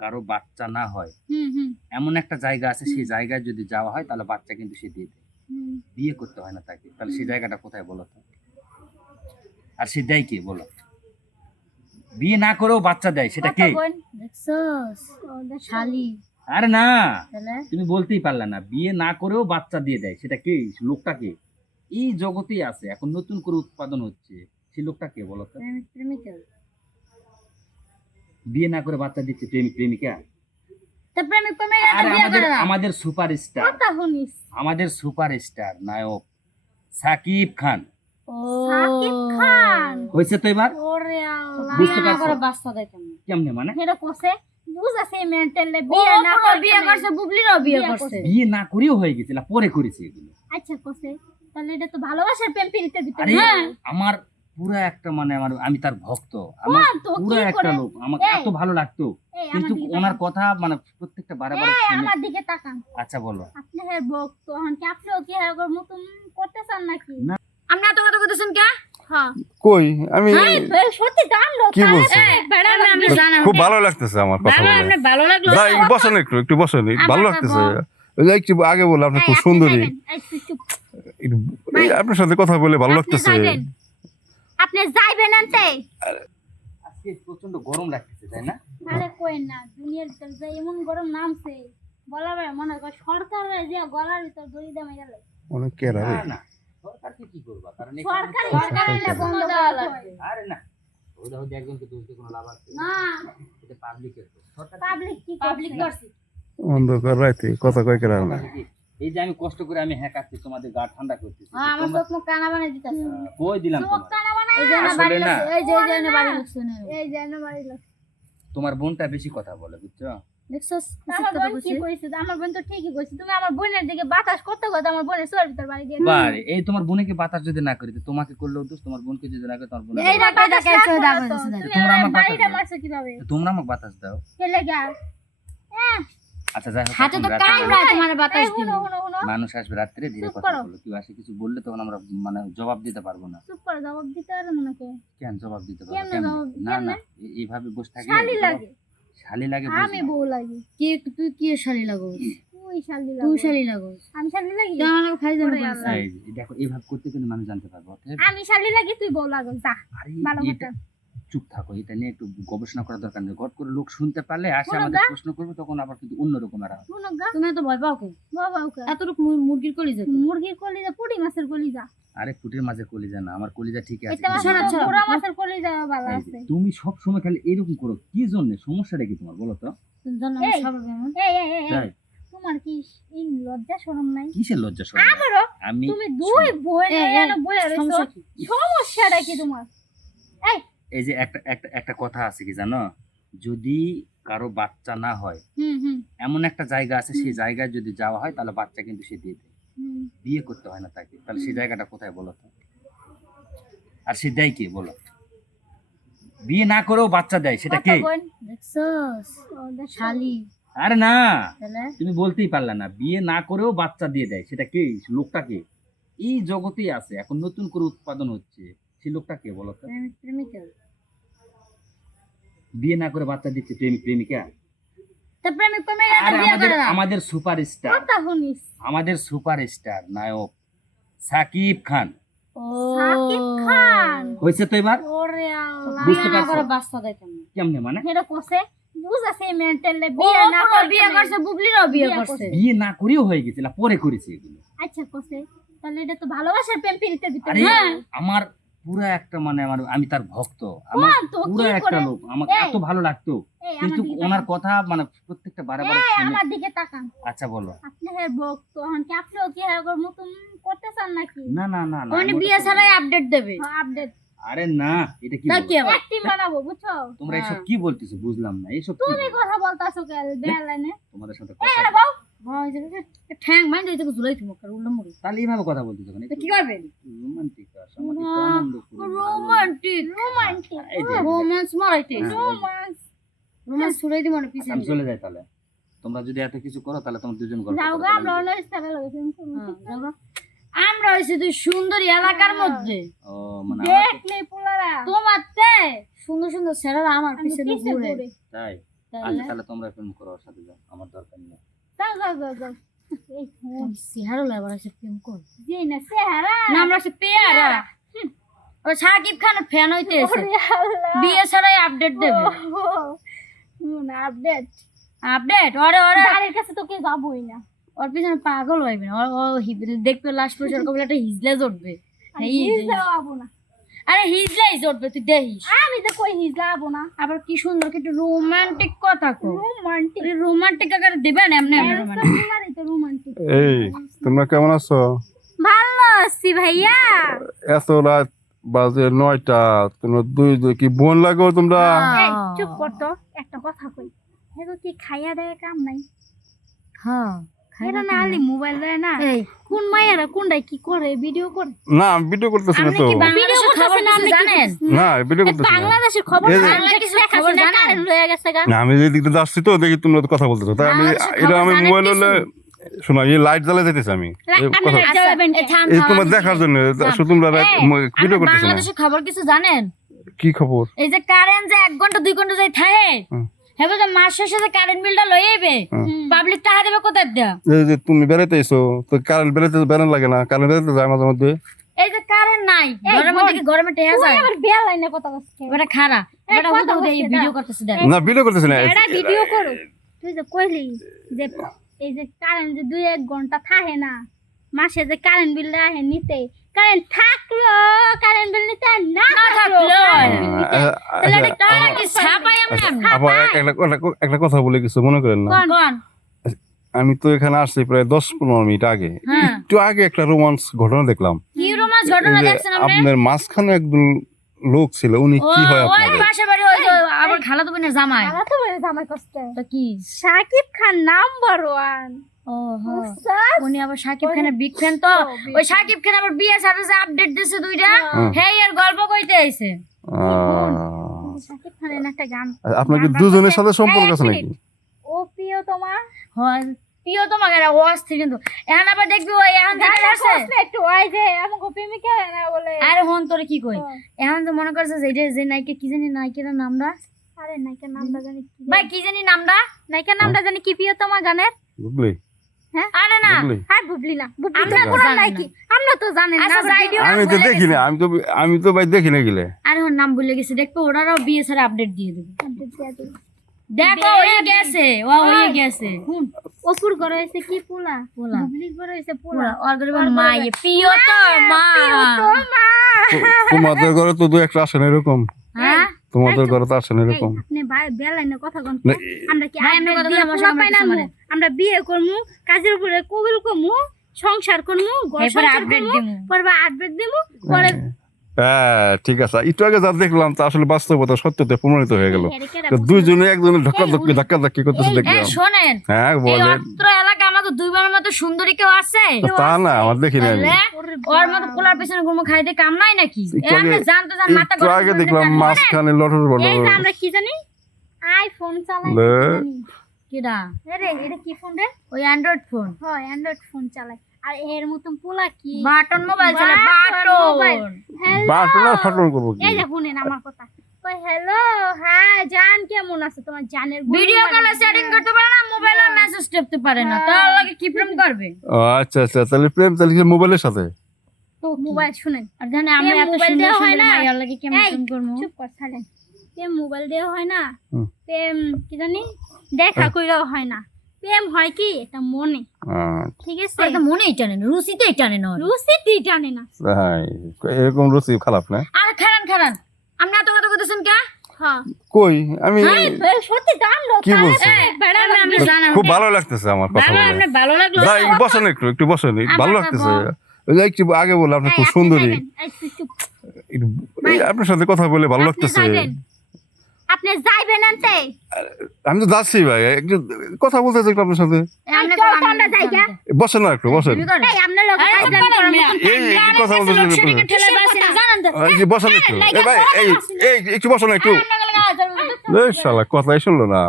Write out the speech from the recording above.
কারও বাচ্চা না হয়। হুম হুম। এমন একটা জায়গা আছে সেই জায়গায় যদি যাওয়া হয় তাহলে বাচ্চা কিন্তু সে দিয়ে দেয়। বিয়ে করতে হয় না তাকে। তাহলে সেই জায়গাটা কোথায় বলো তো? আর সে দেয় কে বলো? বিয়ে না করেও বাচ্চা দেয় সেটা কে? আরে না! তুমি বলতেই পারলে না বিয়ে না করেও বাচ্চা দিয়ে দেয় সেটা কে? লোকটা কে? এই জগতেই আছে এখন নতুন করে উৎপাদন হচ্ছে সেই লোকটা কে বলো তো? প্রেমিকা। বিয়ে না করে বাচ্চা দিচ্ছে প্রেমিক? প্রেমিকা আমাদের সুপারস্টার। কথা শুনিস। আমাদের সুপারস্টার নায়ক। সাকিব খান। ও। সাকিব খান। হয়েছে তো এবার? বুঝতে পারছ? কেমন? মানে? হেডো কোসে বিয়ে বিয়ে না করে বিয়ে করছে বুবলিরও বিয়ে বিয়ে করছে। বিয়ে না করেও হয়ে গেছিল পরে করেছে এগুলো। আচ্ছা কোসে তাহলে এটা তো ভালোবাসার প্রেম প্রীতির ভিতরে হ্যাঁ? আমার পুরো একটা মানে আমার আমি তার ভক্ত। আমার পুরো একটা লোক। আমাকে এত ভালো লাগতো। কিন্তু ওনার কথা মানে প্রত্যেকটা বারে বারে আমার দিকে তাকান। আচ্ছা বলো। আপনি হ্যাঁ ভক্ত হন কি? আপনিও কি হ্যাঁ ওর মতন করতে চান নাকি। আপনি এত কথা কইতেছেন কে? হ্যাঁ। কই? আমি এই, এই, সত্যি দাম লোক কি বলছেন? বেড়া আমি জানাম খুব ভালো লাগতেছে আমার কথা বলে। আপনার ভালো লাগল। বসেন একটু একটু বসেন ভালো লাগতেছে। ওই যে একটু আগে বলে আপনি খুব সুন্দরী। যাইবেন। এই, তুই চুপ। একটু- এই আপনার সাথে কথা বলে ভালো লাগতেছে। আপনি যাইবেন আনতে? আজকে প্রচণ্ড গরম লাগতেছে তাই না? আরে কোয়েন না দুনিয়ার ভিতর যে এমন গরম নামছে বলা ভাই মনে কর সরকার যে গলার ভিতর দড়ি দামে গেলে। অনেক কেরা রে? না, সরকারকে কি করবা? কারণ সরকার সরকার বন্ধ দেওয়া লাগবে আরে না একজনকে দোষ দিয়ে কোনো লাভ আছে। না। এটা পাবলিকের সরকার পাবলিক কি পাবলিক করছে অন্ধকার কথা কয় কেরা না? এই যে আমি কষ্ট করে আমি হ্যাকাচ্ছি তোমাদের গা ঠান্ডা করতেছি হ্যাঁ, আমার তোমরা- চোখ মুখ কানা বানাই দিতাছে। কই দিলাম তোমার এই যে না আসলে না। এই যে এই বাড়ি লাগছে না এই যে বাড়ি লোক তোমার বোনটা বেশি কথা বলে বুঝছ? আমার বোন কি কইছে আমার বোন তো ঠিকই কইছে। তুমি আমার বোনের দিকে বাতাস করতে করতে আমার বোনের সোয়ার ভিতর বাড়ি দিয়ে বারে এই তোমার বোনকে বাতাস যদি না করি তোমাকে করলেও দোষ তোমার বোনকে যদি না করে তোমার বোন তোমরা বাতাস দাও। তোমরা আমাকে বাতাস দাও। আচ্ছা যাই হোক হাতে তো তোমার বাতাস হুনো মানুষ আসবে রাত্রে ধীরে কথা বলো। কেউ আসে কিছু বললে তখন আমরা মানে জবাব দিতে পারব না। চুপ করে জবাব দিতে পারো করে কেন জবাব দিতে পারব? কেমনে? না না এইভাবে বসে থাকলে শালি লাগে। শালি লাগে আমি বউ লাগি। কি তুই কি শালি লাগো শালি আমি শালি খাই দেখো এইভাবে করতে কিন্তু মানুষ জানতে পারব আমি শালি লাগি তুই বউ লাগো যা। ভালো কথা। চুপ থাকো এটা নিয়ে একটু গবেষণা করার দরকার নেই। গট করে লোক শুনতে পারলে আসে আমাদের প্রশ্ন করবে তখন আবার কিন্তু অন্যরকম আর শুনো গা। তুমি এত ভয় পাও কে বাবা ওকে এতটুকু মুর- মুরগির কলি যেত মুরগির কলিজা পুঁটি মাছের কলিজা। আরে ফুটের মাঝে কলিজা না আমার কলিজা ঠিক আছে মাছের। পুরা মাছের কলিজা ভালো আছে। তুমি সব সময় খালি এরকম করো কি জন্য? সমস্যাটা কি তোমার বলো তো? তুমি জানো এমন। এই এই এই, এই তোমার কি এই লজ্জা শরম নাই? কিসের লজ্জা শরম? আমারও আমি তুমি দুই বই কি? সমস্যাটা কি তোমার? এই যে একটা একটা একটা কথা আছে কি জানো? যদি কারও বাচ্চা না হয় এমন একটা জায়গা আছে সেই জায়গায় যদি যাওয়া হয় তাহলে বাচ্চা কিন্তু সে দিয়ে দেয়। বিয়ে করতে হয় না তাকে। তাহলে সেই জায়গাটা কোথায় বলো তো? আর সে দেয় কে বলো? বিয়ে না করেও বাচ্চা দেয় সেটা কে? আরে না! তুমি বলতেই পারলে না বিয়ে না করেও বাচ্চা দিয়ে দেয় সেটা কে? লোকটা কে? এই জগতেই আছে। এখন নতুন করে উৎপাদন হচ্ছে। সেই লোকটা কে বলো তো? প্রেমিকা। বিয়ে না করে বাচ্চা দিচ্ছে প্রেমিক? প্রেমিকা আমাদের আমাদের সুপারস্টার। কথা আমাদের সুপারস্টার নায়ক। সাকিব খান। ও। সাকিব খান। হয়েছে তো এবার? বুঝতে পারছ? করে বাচ্চা দেয় কেমন মানে? কোসে। বিয়ে বিয়ে না করে বিয়ে করছে? বুবলিরও বিয়ে বিয়ে করছে। করছে। বিয়ে না করেও হয়ে গেছিল পরে করেছে এগুলো। আচ্ছা কোসে। তাহলে এটা তো ভালোবাসার প্রেম প্রীতির ভিতরে হ্যাঁ। আমার পুরো একটা মানে আমার আমি তার ভক্ত। আমার হ্যাঁ, পুরো একটা লোক। আমাকে এত ভালো লাগতো। কিন্তু ওনার কথা মানে প্রত্যেকটা বারে বারে আমার দিকে তাকান। আচ্ছা বলো। আপনি হ্যাঁ ভক্ত হন কি? আপনিও কি হ্যাঁ ওর মতন করতে চান নাকি? না না না না উনি বিয়ে ছাড়াই আপডেট দেবে। আপডেট আরে না এটা কি তা বলো? কি আবার? একটিম বানাবো বুঝছ? তোমরা এসব হ্যাঁ। কি বলতেছো? বুঝলাম না এইসব কি তুমি কথা বলতাছো কেন? বেলানে তোমাদের সাথে কথা ভয় যে ঠ্যাং মাইন দিতে ঝুলাই তুমি কার উল্টো মুড়ি তাহলে এইভাবে কথা বলতেছো কেন কি করবে রোমান্টিক সামাজিক না, আনন্দ করুন, ভালো। রোমান্টিক। রোমান্টিক। এই মারাইতে। হ্যাঁ, রোমান্স। ছুড়াই দিব না পিছনে আমি চলে যাই তাহলে। তোমরা যদি এত কিছু করো তাহলে তোমার দুজন গল্প যাও আমরা আমি অন্য স্থানে হ্যাঁ, যাও আমরা হইছি তুই সুন্দরী এলাকার মধ্যে। ও মানে আমার দেখলে পোলারা। তোমার তে সুন্দর সুন্দর ছেলেরা আমার পিছনে ঘুরে। তাই? আচ্ছা তাহলে তোমরা প্রেম করো সাথে যাও আমার দরকার নেই। যাও যাও যাও যাও। এই লাগবার আছে প্রেম কর যে না চেহারা। না আমরা আছে পেয়ারা। ও সাকিব খানের ফ্যান হইতেছে ওরে বিয়ে ছাড়াই আপডেট দেবে। আপডেট আপডেট ওরে ওরে। কাছে তো যাবোই না। ওর পিছনে পাগল হইবে না। ও- দেখবে লাস্ট পর্যন্ত একটা হিজলে জড়বে। আমি হিজলা যাব না। আরে হিজলাই জড়বে তুই দেখিস। আমি তো কই হিজলা যাব না। আবার কি সুন্দর কি একটু রোমান্টিক কথা কো রোমান্টিক রোমান্টিক আকারে দিবেন এমনি এমনি রোমান্টিক এই তোমরা কেমন আছো? ভালো আছি ভাইয়া। এত রাত বাজে নয়টা তোমরা দুই দুই কি বোন লাগো তোমরা? চুপ কর তো একটা কথা কই। এগো কি খাইয়া দেয় কাম নাই? হ্যাঁ। এরা না আলি মোবাইল দেয় না। কোন মায়েরা কোনটাই কি করে ভিডিও করে? না ভিডিও করতেছি না তো। কি বাংলাদেশের খবর আপনি জানেন? না ভিডিও করতেছি বাংলাদেশের খবর বাংলা কিছু খবর খবর জানেন? জানেন লয়ে গেছে গা। না আমি এই দিক দিয়ে যাচ্ছি তো দেখি তোমরা তো কথা বলতেছো। তাই আমি এটা আমি মোবাইল হলে শোনো এই লাইট জ্বালা যেতেছি আমি। এই তোমার দেখার জন্য তোমরা ভিডিও করতেছো বাংলাদেশের খবর কিছু জানেন? কি খবর? এই যে কারেন্ট যে এক ঘণ্টা দুই ঘণ্টা যাই থাকে। হেবে যে মাস শেষে কারেন্ট বিলটা লই আইবে হুম। পাবলিক টাকা দেবে কোথায় দেয়া? এই যে তুমি বেড়াইতে এসো তো কারেন্ট বেড়াইতে বেড়ান লাগে না কারেন্ট বেড়াইতে যায় মাঝে মধ্যে। এই যে কারেন্ট নাই ঘরের মধ্যে কি গরমে টেহা যায়। আবার বেল লাইনে কথা বলছিস ওটা খারা। এই হুদা হুদা বলছে, ভিডিও করতেছে দেখ। না ভিডিও করতেছি না। এটা ভিডিও করো। তুই যে কইলি যে এই যে কারেন্ট যে দুই এক ঘণ্টা থাকে না মাসে যে কারেন্ট বিল আহে নিতে কারেন্ট থাকল কারেন্ট বিল নিতে না থাকল আমরা একটা কথা বলে কিছু মনে করেন না? আমি তো এখানে আসছি প্রায় দশ পনেরো মিনিট আগে। হ্যাঁ। একটু আগে একটা রোমান্স ঘটনা দেখলাম। কি রোমান্স এই ঘটনা যে দেখছেন আপনি? আপনার মাঝখানে একজন লোক ছিল উনি কি হয় ওই আপনাদের পাশে বাড়ি ওই যে আবার খালা তো জামাই। আমার তো জামাই কষ্ট তো কি? সাকিব খান নাম্বার ওয়ান উনি আবার সাকিব খানের বিগ ফ্যান তো। ওই সাকিব খান আবার বিয়ে সাথে যে আপডেট দিছে দুইটা হুম। হেই এর গল্প কইতে আইছে। সাকিব খানের একটা গান। আপনার কি দুজনের সাথে সম্পর্ক আছে নাকি? ও প্রিয় তোমার? হয় প্রিয় তোমাকে ও অস্থির কিন্তু। এখন আবার দেখবি ওই এখন থেকে আসছে একটু ওই যে আমাকে প্রেমিকা না বলে। আরে হন তোরে কি কই? এখন তো মনে করছে যে যে নায়িকা কি জানি নায়িকার নামটা? আরে নায়িকা নামটা জানি কি ভাই কি জানি নামটা? নায়িকা নামটা জানি কি প্রিয় তোমার গানের? বুঝলি আরে না বুঝলি হ্যাঁ বুবলি না। বুবলি আমরা তো তো পুরান জানি না। নায়কি আমরা তো জানেন না আবার যাই ভিডিও হোক। আমি তো দেখি না আমি তো আমি তো ভাই দেখি না গেলে। আরে হন নাম ভুলে গেছে দেখব ওরাও বিয়ে ছাড়া আপডেট দিয়ে দেবে। দেখো ওই গেছে ও ওই গেছে। অপুর ঘরে হইছে কি পোলা? পোলা। বুবলির ঘরে হইছে পোলা। ওর গরিব মা প্রিয় তো মা। তো মা। তো- তোমাদের ঘরে তো দু একটা আসে না এরকম। তোমাদের ঘরে তো আসে না এরকম। আপনি ভাই বেলাইনে কথা কোন। আমরা কি আমরা আমরা কথা বিয়ে বলে পোলা আমার পাই না আমরা বিয়ে করমু কাজের উপরে কবিল করমু সংসার করমু আপডেট দিমু। পরে আপডেট দিমু পরে হ্যাঁ ঠিক আছে। একটু আগে যা দেখলাম তা আসলে বাস্তবতা সত্যতে প্রমাণিত হয়ে গেল? দুইজনে একজনের ধাক্কা ধাক্কি ধাক্কা ধাক্কি করতেছে দেখলাম। হ্যাঁ এই বলে আমাকে মতো সুন্দরী কেউ আছে? তা না আমার দেখি না ওরে মতো পোলার পেছনে ঘুমো খাইতে কাম নাই নাকি? আগে- জানতে জান মাথা গরম আগে দেখলাম। মাঝখানে লটর বড় এই আমরা কি জানি? আইফোন চালাই কিডা? আরে এটা কি ফোন রে? ওই অ্যান্ড্রয়েড ফোন হয় অ্যান্ড্রয়েড ফোন চালাই। আর এর মতন পোলা কি? বাটন মোবাইল চলে বাটন বাটন। বাটন আর ফাটন করব কি? এই যে শুনেন আমার কথা। কই হ্যালো হ্যাঁ জান কেমন আছে? তোমার জানের ভিডিও কলে সেটিং করতে পারে না মোবাইলে মেসেজ টিপতে পারে না। তার লাগে কি প্রেম করবে? ও, আচ্ছা আচ্ছা তাহলে প্রেম তাহলে কি মোবাইলের সাথে? তো মোবাইল শুনেন। আর জানে আমরা এত সুন্দর দেওয়া হয় না? মাইয়ার লাগে কেমন এই, প্রেম করব? চুপ কর ছাড়েন প্রেম মোবাইল দেওয়া হয় না। প্রেম কি জানি? দেখা কইরাও হয় না। প্রেম হয় কি? এটা মনে। ঠিক আছে? তো মনেই টানে না রুচিতেই টানে না ওরা। রুসিতেই জানে না। তাই এরকম রুচি খারাপ না? আর খারান খারান। আপনি এত কে? হ্যাঁ। কই? আমি জানলো কি বলছো? জানাম খুব ভালো লাগতেছে আমার কথা বলে। বসেন একটু একটু বসেন ভালো লাগতেছে। একটু আগে বলে আপনি খুব সুন্দরী। একটু- আপনার সাথে কথা বলে ভালো লাগতেছে। আপনি যাইবেন আনতে? আমি তো যাচ্ছি ভাই একটু কথা বলতে চাই আপনার সাথে। বসেন না একটু বসেন। এই কথা বলতে বসেন একটু। এই ভাই এই এই একটু বসেন একটু। শালা কথাই শুনলো না।